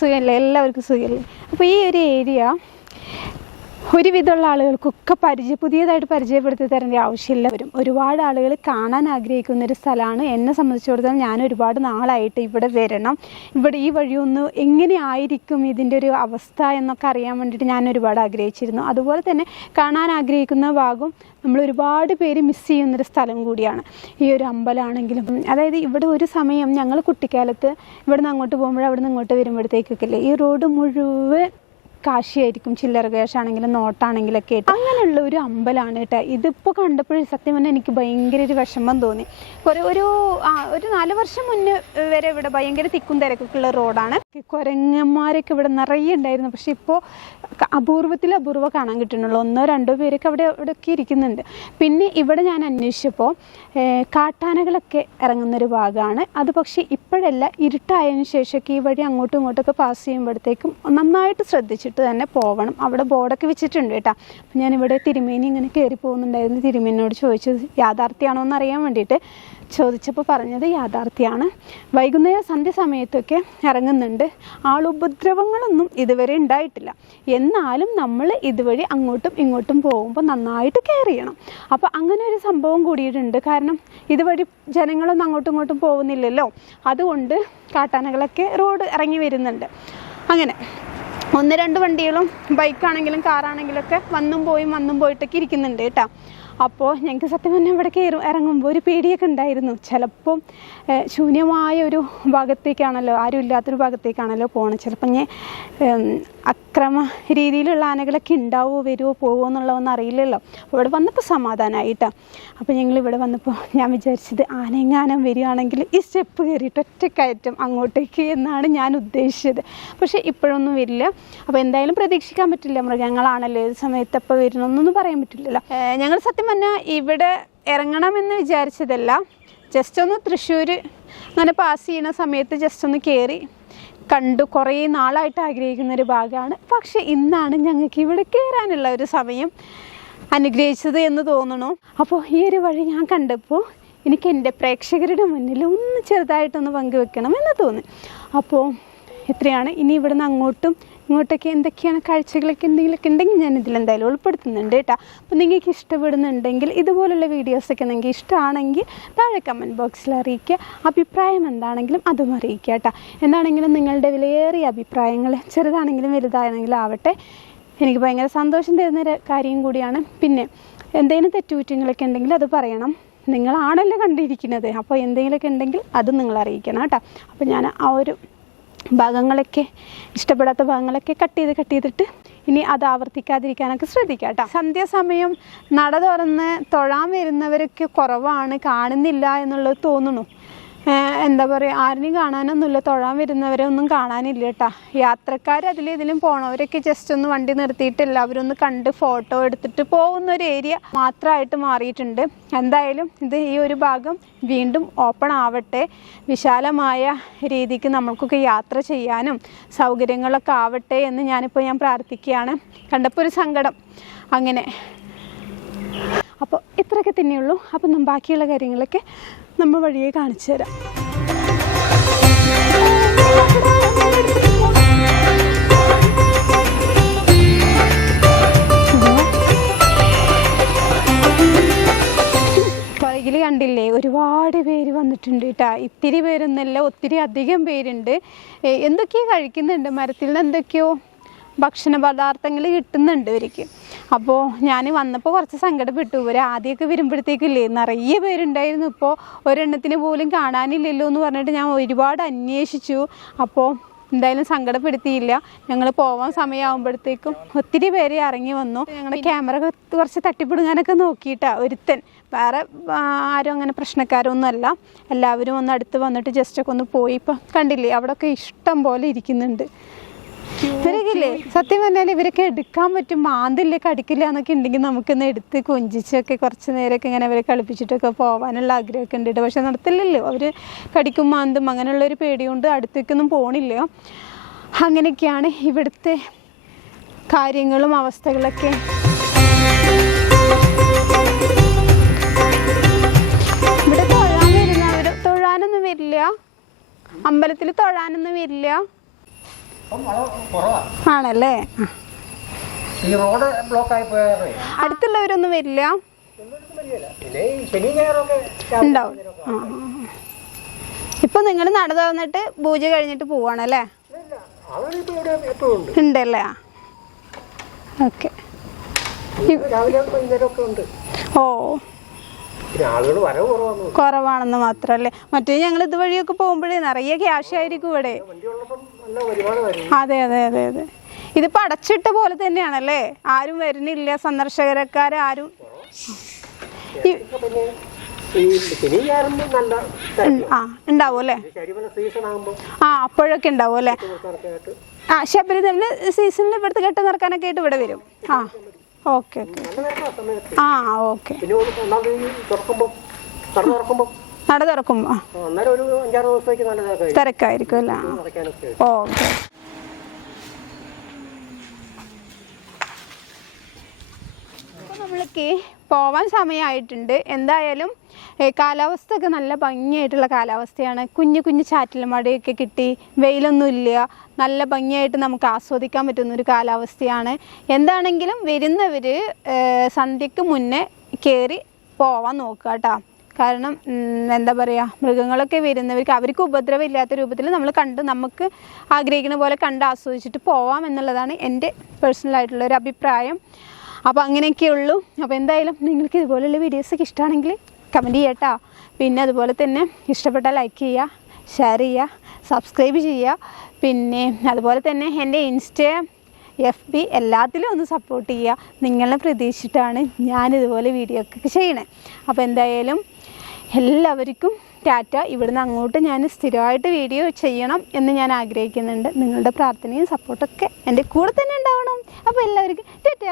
സുഖമല്ലേ? എല്ലാവർക്കും സുഖമല്ലേ? അപ്പോൾ ഈ ഒരു ഏരിയ ഒരുവിധമുള്ള ആളുകൾക്കൊക്കെ പുതിയതായിട്ട് പരിചയപ്പെടുത്തി തരേണ്ട ആവശ്യമില്ല. ഒരുപാട് ആളുകൾ കാണാൻ ആഗ്രഹിക്കുന്നൊരു സ്ഥലമാണ്. എന്നെ സംബന്ധിച്ചിടത്തോളം ഞാൻ ഒരുപാട് നാളായിട്ട് ഇവിടെ വരണം, ഇവിടെ ഈ വഴിയൊന്ന് എങ്ങനെയായിരിക്കും ഇതിൻ്റെ ഒരു അവസ്ഥ എന്നൊക്കെ അറിയാൻ വേണ്ടിയിട്ട് ഞാൻ ഒരുപാട് ആഗ്രഹിച്ചിരുന്നു. അതുപോലെ തന്നെ കാണാൻ ആഗ്രഹിക്കുന്ന ഭാഗം നമ്മൾ ഒരുപാട് പേര് മിസ് ചെയ്യുന്നൊരു സ്ഥലം കൂടിയാണ് ഈ ഒരു അമ്പലമാണെങ്കിലും. അതായത് ഇവിടെ ഒരു സമയം ഞങ്ങൾ കുട്ടിക്കാലത്ത് ഇവിടെ നിന്ന് അങ്ങോട്ട് പോകുമ്പോൾ അവിടെ നിന്ന് ഇങ്ങോട്ട് വരുമ്പോഴത്തേക്കൊക്കെ ഇല്ലേ, ഈ റോഡ് മുഴുവൻ കാശിയായിരിക്കും, ചില്ലറ ക്യാഷാണെങ്കിലും നോട്ടാണെങ്കിലൊക്കെ ആയിട്ട്. അങ്ങനെയുള്ള ഒരു അമ്പലമാണ് കേട്ടോ. ഇതിപ്പോൾ കണ്ടപ്പോഴും സത്യം പറഞ്ഞാൽ എനിക്ക് ഭയങ്കര ഒരു വിഷമം തോന്നി. ഒരു 4 വർഷം മുന്നേ വരെ ഇവിടെ ഭയങ്കര തിക്കും തിരക്കൊക്കെ ഉള്ള റോഡാണ്. കുരങ്ങന്മാരൊക്കെ ഇവിടെ നിറയെ ഉണ്ടായിരുന്നു. പക്ഷെ ഇപ്പോൾ അപൂർവം കാണാൻ കിട്ടുന്നുള്ളൂ. 1-2 പേരൊക്കെ ഇവിടെയൊക്കെ ഇരിക്കുന്നുണ്ട്. പിന്നെ ഇവിടെ ഞാൻ അന്വേഷിച്ചപ്പോൾ കാട്ടാനകളൊക്കെ ഇറങ്ങുന്നൊരു ഭാഗമാണ് അത്. പക്ഷേ ഇപ്പോഴല്ല, ഇരുട്ടായതിനു ശേഷമൊക്കെ ഈ വഴി അങ്ങോട്ടും ഇങ്ങോട്ടൊക്കെ പാസ് ചെയ്യുമ്പോഴത്തേക്കും നന്നായിട്ട് ശ്രദ്ധിച്ചിട്ട് തന്നെ പോകണം. അവിടെ ബോർഡൊക്കെ വെച്ചിട്ടുണ്ട് കേട്ടോ. അപ്പം ഞാനിവിടെ തിരുമേനി ഇങ്ങനെ കയറി പോകുന്നുണ്ടായിരുന്നു. തിരുമേനിയോട് ചോദിച്ചത് യാഥാർത്ഥ്യമാണോ എന്ന് അറിയാൻ വേണ്ടിയിട്ട് ചോദിച്ചപ്പോൾ പറഞ്ഞത് യാഥാർത്ഥ്യമാണ്. വൈകുന്നേരം സന്ധ്യ സമയത്തൊക്കെ ഇറങ്ങുന്നുണ്ട്. ആളുപദ്രവങ്ങളൊന്നും ഇതുവരെ ഉണ്ടായിട്ടില്ല. എന്നാലും നമ്മൾ ഇതുവഴി അങ്ങോട്ടും ഇങ്ങോട്ടും പോകുമ്പോൾ നന്നായിട്ട് കെയർ ചെയ്യണം. അപ്പോൾ അങ്ങനെ ഒരു സംഭവം കൂടിയിട്ടുണ്ട്. കാരണം ഇതുവഴി ജനങ്ങളൊന്നും അങ്ങോട്ടും ഇങ്ങോട്ടും പോകുന്നില്ലല്ലോ, അതുകൊണ്ട് കാട്ടാനകളൊക്കെ റോഡ് ഇറങ്ങി വരുന്നുണ്ട്. അങ്ങനെ 1-2 വണ്ടികളും ബൈക്കാണെങ്കിലും കാറാണെങ്കിലൊക്കെ വന്നും പോയിട്ടൊക്കെ ഇരിക്കുന്നുണ്ട് കേട്ടോ. അപ്പോൾ ഞങ്ങൾക്ക് സത്യം പറഞ്ഞാൽ ഇവിടെ ഇറങ്ങുമ്പോൾ ഒരു പേടിയൊക്കെ ഉണ്ടായിരുന്നു. ചിലപ്പം ശൂന്യമായ ഒരു ഭാഗത്തേക്കാണല്ലോ, ആരും ഇല്ലാത്തൊരു ഭാഗത്തേക്കാണല്ലോ പോകണം. ചിലപ്പം ഞാൻ അക്രമ രീതിയിലുള്ള ആനകളൊക്കെ വരുമോ പോവുമോ എന്നുള്ളതൊന്നും അറിയില്ലല്ലോ. ഇവിടെ വന്നപ്പോൾ സമാധാനമായിട്ടാണ്. അപ്പോൾ ഞങ്ങൾ ഇവിടെ വന്നപ്പോൾ ഞാൻ വിചാരിച്ചത് ആനയെങ്ങാനും വരികയാണെങ്കിൽ ഈ സ്റ്റെപ്പ് കയറിയിട്ട് ഒറ്റക്കയറ്റം അങ്ങോട്ടേക്ക് എന്നാണ് ഞാൻ ഉദ്ദേശിച്ചത്. പക്ഷേ ഇപ്പോഴൊന്നും വരില്ല. അപ്പോൾ എന്തായാലും പ്രതീക്ഷിക്കാൻ പറ്റില്ല, മൃഗങ്ങളാണല്ലോ, ഏത് സമയത്ത് എപ്പോൾ വരണമെന്നൊന്നും പറയാൻ പറ്റില്ലല്ലോ. ഞങ്ങൾ സത്യം പറഞ്ഞാൽ ഇവിടെ ഇറങ്ങണമെന്ന് വിചാരിച്ചതല്ല, ജസ്റ്റ് ഒന്ന് തൃശ്ശൂർ അങ്ങനെ പാസ് ചെയ്യുന്ന സമയത്ത് ജസ്റ്റ് ഒന്ന് കയറി കണ്ടു. കുറേ നാളായിട്ട് ആഗ്രഹിക്കുന്നൊരു ഭാഗമാണ്. പക്ഷെ ഇന്നാണ് ഞങ്ങൾക്ക് ഇവിടെ കയറാനുള്ള ഒരു സമയം അനുഗ്രഹിച്ചത് എന്ന് തോന്നുന്നു. അപ്പോൾ ഈ ഒരു വഴി ഞാൻ കണ്ടപ്പോൾ എനിക്ക് എൻ്റെ പ്രേക്ഷകരുടെ മുന്നിൽ ഒന്ന് ചെറുതായിട്ടൊന്ന് പങ്കുവെക്കണം എന്ന് തോന്നി. അപ്പോൾ എത്രയാണ് ഇനി ഇവിടുന്ന് ഇങ്ങോട്ടൊക്കെ എന്തൊക്കെയാണ് കാഴ്ചകളൊക്കെ എന്തെങ്കിലുമൊക്കെ ഉണ്ടെങ്കിൽ ഞാൻ ഇതിലെന്തായാലും ഉൾപ്പെടുത്തുന്നുണ്ട് കേട്ടോ. അപ്പോൾ നിങ്ങൾക്ക് ഇഷ്ടപ്പെടുന്നുണ്ടെങ്കിൽ ഇതുപോലുള്ള വീഡിയോസൊക്കെ നിങ്ങൾക്ക് ഇഷ്ടമാണെങ്കിൽ താഴെ കമൻറ്റ് ബോക്സിൽ അറിയിക്കുക. അഭിപ്രായം എന്താണെങ്കിലും അതും അറിയിക്കുക കേട്ടോ. എന്താണെങ്കിലും നിങ്ങളുടെ വിലയേറിയ അഭിപ്രായങ്ങൾ ചെറുതാണെങ്കിലും വലുതാണെങ്കിലും ആവട്ടെ, എനിക്ക് ഭയങ്കര സന്തോഷം തരുന്നൊരു കാര്യം കൂടിയാണ്. പിന്നെ എന്തെങ്കിലും തെറ്റുകുറ്റങ്ങളൊക്കെ ഉണ്ടെങ്കിൽ അത് പറയണം. നിങ്ങളാണല്ലോ കണ്ടിരിക്കുന്നത്, അപ്പോൾ എന്തെങ്കിലുമൊക്കെ ഉണ്ടെങ്കിൽ അതും നിങ്ങൾ അറിയിക്കണം കേട്ടോ. അപ്പോൾ ഞാൻ ആ ഒരു ഭാഗങ്ങളൊക്കെ, ഇഷ്ടപ്പെടാത്ത ഭാഗങ്ങളൊക്കെ കട്ട് ചെയ്തിട്ട് ഇനി അത് ആവർത്തിക്കാതിരിക്കാനൊക്കെ ശ്രദ്ധിക്കുക കേട്ടോ. സന്ധ്യാസമയം നട തുറന്ന് തൊഴാൻ വരുന്നവരൊക്കെ കുറവാണ്, കാണുന്നില്ല എന്നുള്ളത് തോന്നുന്നു. എന്താ പറയുക, ആരെയും കാണാനൊന്നുമില്ല, തൊഴാൻ വരുന്നവരെ ഒന്നും കാണാനില്ല കേട്ടോ. യാത്രക്കാർ ഇതിലും പോണവരൊക്കെ ജസ്റ്റ് ഒന്ന് വണ്ടി നിർത്തിയിട്ട് എല്ലാവരും ഒന്ന് കണ്ട് ഫോട്ടോ എടുത്തിട്ട് പോകുന്ന ഒരു ഏരിയ മാത്രമായിട്ട് മാറിയിട്ടുണ്ട്. എന്തായാലും ഈ ഒരു ഭാഗം വീണ്ടും ഓപ്പൺ ആവട്ടെ, വിശാലമായ രീതിക്ക് നമ്മൾക്കൊക്കെ യാത്ര ചെയ്യാനും സൗകര്യങ്ങളൊക്കെ ആവട്ടെ എന്ന് ഞാൻ പ്രാർത്ഥിക്കുകയാണ്. കണ്ടപ്പോൾ ഒരു സങ്കടം. അങ്ങനെ അപ്പോൾ ഇത്രയൊക്കെ തന്നെയുള്ളൂ. അപ്പം ബാക്കിയുള്ള കാര്യങ്ങളൊക്കെ നമ്മൾ വഴിയെ കാണിച്ചു തരാം. പുറകിൽ കണ്ടില്ലേ, ഒരുപാട് പേര് വന്നിട്ടുണ്ട് കേട്ടോ. ഇത്തിരി പേരൊന്നുമല്ല, ഒത്തിരി അധികം പേരുണ്ട്. എന്തൊക്കെയോ കഴിക്കുന്നുണ്ട്, മരത്തിൽ നിന്ന് എന്തൊക്കെയോ ഭക്ഷണ പദാർത്ഥങ്ങൾ കിട്ടുന്നുണ്ട് ഇവർക്ക്. അപ്പോൾ ഞാൻ വന്നപ്പോൾ കുറച്ച് സങ്കടപ്പെട്ടു. ഇവർ ആദ്യമൊക്കെ വരുമ്പോഴത്തേക്കില്ലേ നിറയെ പേരുണ്ടായിരുന്നു, ഇപ്പോൾ ഒരെണ്ണത്തിന് പോലും കാണാനില്ലല്ലോ എന്ന് പറഞ്ഞിട്ട് ഞാൻ ഒരുപാട് അന്വേഷിച്ചു. അപ്പോൾ എന്തായാലും സങ്കടപ്പെടുത്തിയില്ല. ഞങ്ങൾ പോവാൻ സമയമാകുമ്പോഴത്തേക്കും ഒത്തിരി പേര് ഇറങ്ങി വന്നു. ഞങ്ങളുടെ ക്യാമറ കുറച്ച് തട്ടിപ്പിടുങ്ങാനൊക്കെ നോക്കിയിട്ടാണ്. ഒരുത്തൻ, വേറെ ആരും അങ്ങനെ പ്രശ്നക്കാരൊന്നും അല്ല. എല്ലാവരും ഒന്ന് അടുത്ത് വന്നിട്ട് ജസ്റ്റൊക്കെ ഒന്ന് പോയി. ഇപ്പം കണ്ടില്ലേ, അവിടെയൊക്കെ ഇഷ്ടം പോലെ ഇരിക്കുന്നുണ്ട്. ഇവരൊക്കെ സത്യം പറഞ്ഞാൽ ഇവരൊക്കെ എടുക്കാൻ പറ്റും, മാന്തില്ലേ കടിക്കില്ല എന്നൊക്കെ ഉണ്ടെങ്കിൽ നമുക്കൊന്ന് എടുത്ത് കൊഞ്ചിച്ചൊക്കെ കുറച്ച് നേരമൊക്കെ ഇങ്ങനെ അവരെ കളിപ്പിച്ചിട്ടൊക്കെ പോകാനുള്ള ആഗ്രഹമൊക്കെ ഉണ്ട്. പക്ഷെ നടത്തില്ലല്ലോ, അവർ കടിക്കും മാന്തും അങ്ങനെയുള്ളൊരു പേടി കൊണ്ട് അടുത്തേക്കൊന്നും പോണില്ല. അങ്ങനെയൊക്കെയാണ് ഇവിടുത്തെ കാര്യങ്ങളും അവസ്ഥകളൊക്കെ. ഇവിടെ തൊഴാനൊന്നും വരില്ല, അമ്പലത്തിൽ തൊഴാനൊന്നും വരില്ല. ആണല്ലേ? ഈ റോഡ് ബ്ലോക്ക് ആയി പോയാൽ അടുത്തുള്ളവരൊന്നും വരില്ല? ഉണ്ടാവും. ഇപ്പൊ നിങ്ങൾ നട തുറന്നിട്ട് പൂജ കഴിഞ്ഞിട്ട് പോവാണല്ലേ? ഉണ്ടല്ലേ? ഓക്കെ. ഓ, കുറവാണെന്ന് മാത്രല്ലേ? മറ്റേ ഞങ്ങൾ ഇതുവഴിയൊക്കെ പോകുമ്പോഴേ നിറയെ ക്യാഷ് ആയിരിക്കും ഇവിടെ. അതെ അതെ അതെ അതെ. ഇതിപ്പോ അടച്ചിട്ട പോലെ തന്നെയാണല്ലേ? ആരും വരുന്നില്ല, സന്ദർശകരക്കാരും. ഉണ്ടാവും അല്ലേ? അപ്പോഴൊക്കെ ഉണ്ടാവും അല്ലേ? ശബരിമല സീസണിൽ ഇവിടുത്തെ കെട്ട് നിറക്കാനൊക്കെ ആയിട്ട് ഇവിടെ വരും. Okay okay. നട തുറക്കുമ്പോ തിരക്കായിരിക്കും അല്ലേ? ഓക്കെ. നമ്മൾക്ക് പോവാൻ സമയമായിട്ടുണ്ട്. എന്തായാലും കാലാവസ്ഥ ഒക്കെ നല്ല ഭംഗിയായിട്ടുള്ള കാലാവസ്ഥയാണ്. കുഞ്ഞു കുഞ്ഞു ചാറ്റൽ മഴയൊക്കെ കിട്ടി, വെയിലൊന്നുമില്ല, നല്ല ഭംഗിയായിട്ട് നമുക്ക് ആസ്വദിക്കാൻ പറ്റുന്നൊരു കാലാവസ്ഥയാണ്. എന്താണെങ്കിലും വരുന്നവർ സന്ധ്യക്ക് മുന്നേ കയറി പോവാൻ നോക്കുക കേട്ടോ. കാരണം എന്താ പറയുക, മൃഗങ്ങളൊക്കെ വരുന്നവർക്ക് അവർക്ക് ഉപദ്രവമില്ലാത്ത രൂപത്തിൽ നമ്മൾ നമുക്ക് ആഗ്രഹിക്കുന്ന പോലെ കണ്ട് ആസ്വദിച്ചിട്ട് പോവാം എന്നുള്ളതാണ് എൻ്റെ പേഴ്സണലായിട്ടുള്ളൊരു അഭിപ്രായം. അപ്പോൾ അങ്ങനെയൊക്കെയുള്ളൂ. അപ്പോൾ എന്തായാലും നിങ്ങൾക്ക് ഇതുപോലെയുള്ള വീഡിയോസൊക്കെ ഇഷ്ടമാണെങ്കിൽ കമൻറ്റ് ചെയ്യുക കേട്ടോ. പിന്നെ അതുപോലെ തന്നെ ഇഷ്ടപ്പെട്ടാൽ ലൈക്ക് ചെയ്യുക, ഷെയർ ചെയ്യുക, സബ്സ്ക്രൈബ് ചെയ്യുക. പിന്നെ അതുപോലെ തന്നെ എൻ്റെ FB എല്ലാത്തിലും ഒന്ന് സപ്പോർട്ട് ചെയ്യുക. നിങ്ങളെ പ്രതീക്ഷിച്ചിട്ടാണ് ഞാനിതുപോലെ വീഡിയോ ഒക്കെ ചെയ്യണേ. അപ്പോൾ എന്തായാലും എല്ലാവർക്കും ടാറ്റ. ഇവിടുന്ന് അങ്ങോട്ട് ഞാൻ സ്ഥിരമായിട്ട് വീഡിയോ ചെയ്യണം എന്ന് ഞാൻ ആഗ്രഹിക്കുന്നുണ്ട്. നിങ്ങളുടെ പ്രാർത്ഥനയും സപ്പോർട്ടൊക്കെ എൻ്റെ കൂടെ തന്നെ ഉണ്ടാവണം. അപ്പോൾ എല്ലാവർക്കും ടാറ്റ.